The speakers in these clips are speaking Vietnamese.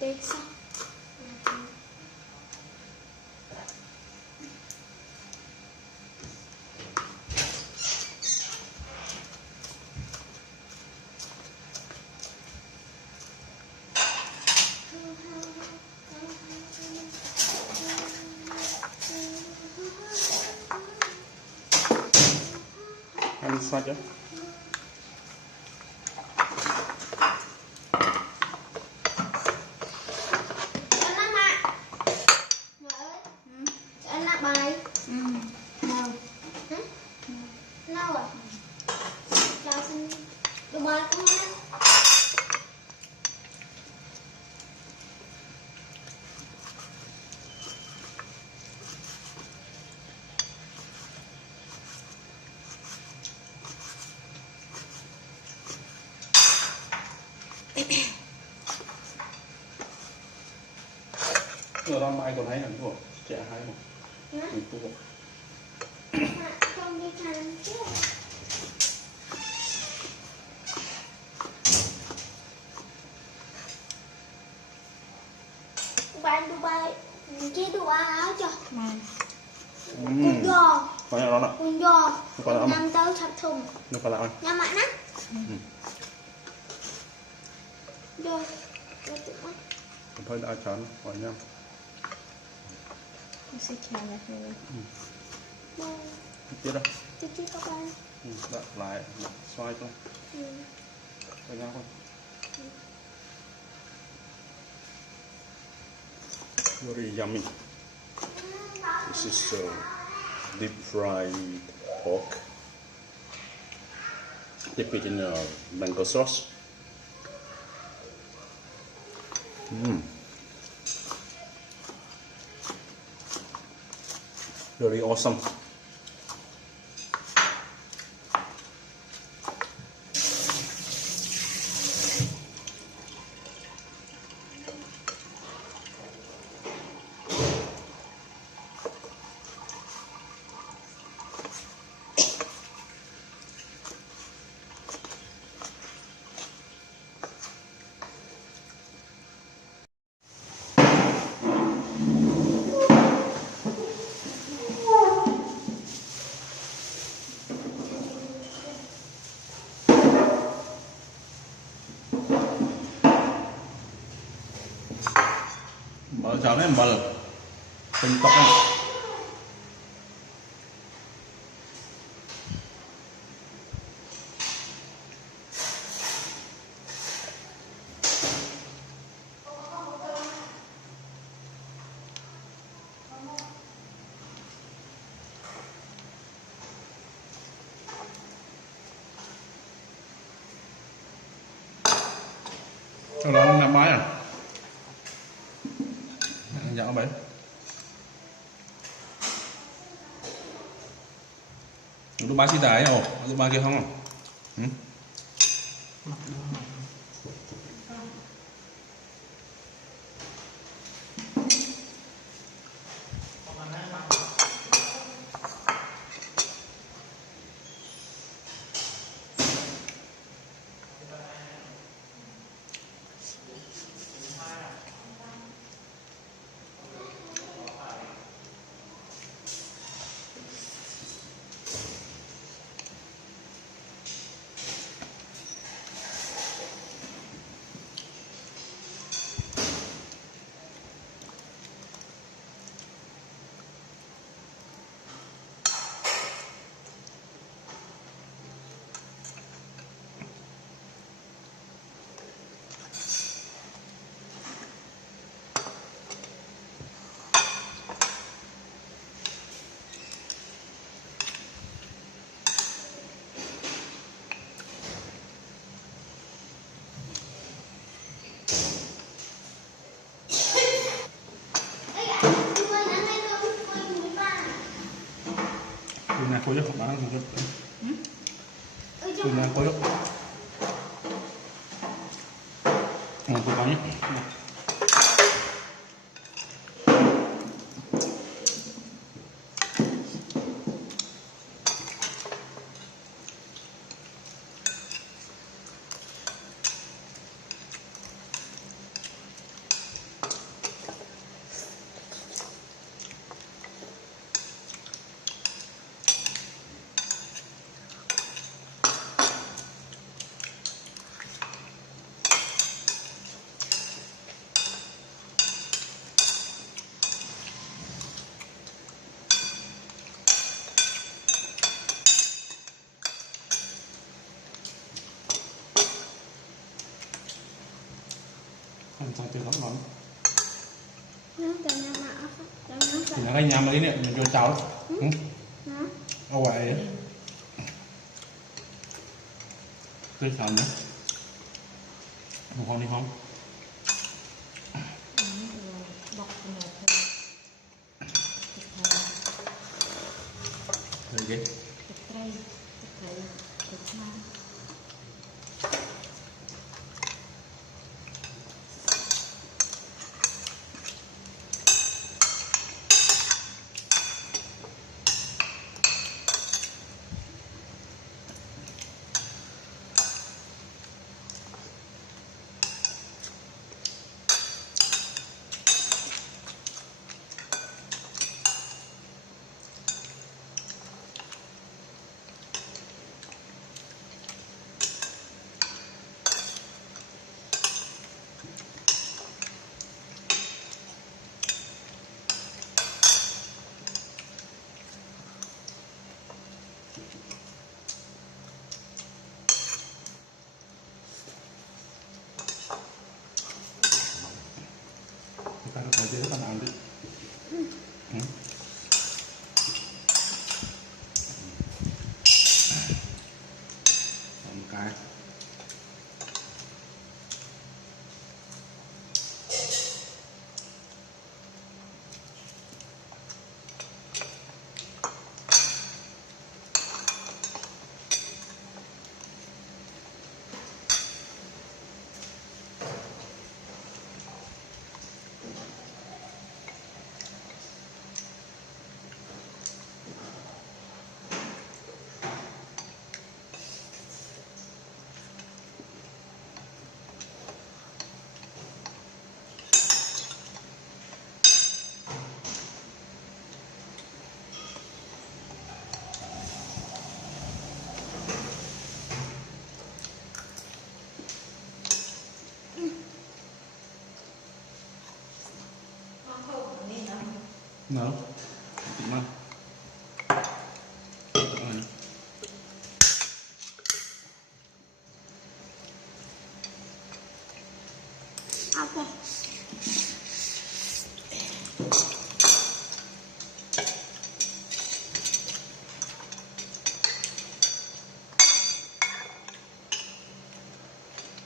Tết sao? Ăn sạch chứ. Rồi đó mai còn thấy là của trẻ hay một mình tu bạn Dubai chia đồ áo cho con giò có nhà đó nè con giò năm tới thập thùng nó còn lại nhà mặn á rồi thôi đã chán khỏi nhau sẽ chào lại tiếp đâu tiếp các bạn đặt lại xoay cho khỏi nhau không very yummy. This is deep fried pork. Dip it in mango sauce. Very awesome. Mở chảo này mở tinh tóc này. Cho nó làm máy à? Dạ bảy. Lúc ba xí tải không? Lúc ba kia không? Này khối không bán không từ này khối một cái bánh ăn sao tiêu lắm lắm nó cho nhà mà cho nó thì nó cái nhầm ấy nè mình cho cháu nó ở ngoài ấy tôi sao nữa một con đi không bọc này rồi ghê cây mai ta có thể chế ăn đi một cái nấu chị mang apa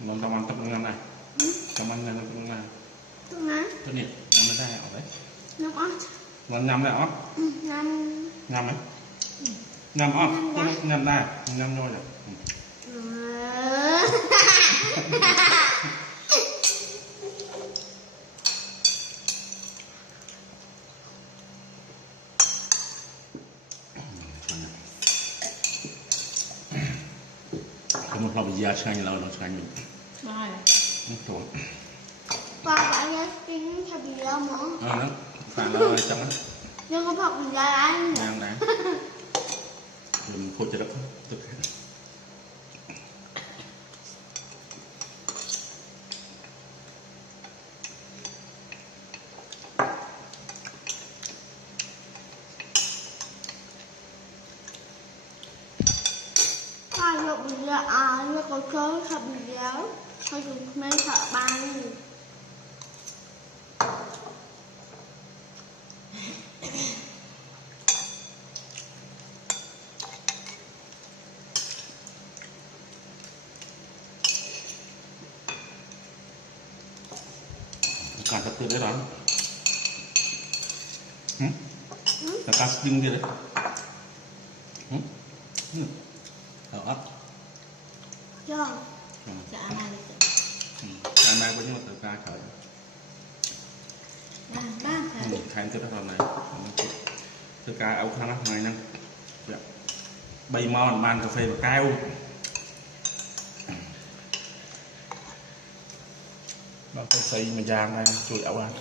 ngon tao ăn tập ngon này tao ăn này tập ngon tengah tôi nhỉ ngon mới ra ở đấy nó có ngon nhầm đấy ó năm nhầm ấy nhầm ó nhầm đây nhầm rồi đấy một lọ bia chanh là nó chanh mình đây thôi và bạn nhớ tính theo video mà nó phải là trong đó nhưng có học mình ra anh đang đấy mình khôi cho đất tức và học mình ra nó có cơ học mình giáo hay dùng mấy thợ ban cả tập đấy đó cả cá sting kia đấy ở ấp cho chả này cái mai có những một cá khởi ba thành cái đó này từ cá áo khăn này nè bay mòn bàn cà phê và cao nó cái xây mà giang này chui áo ăn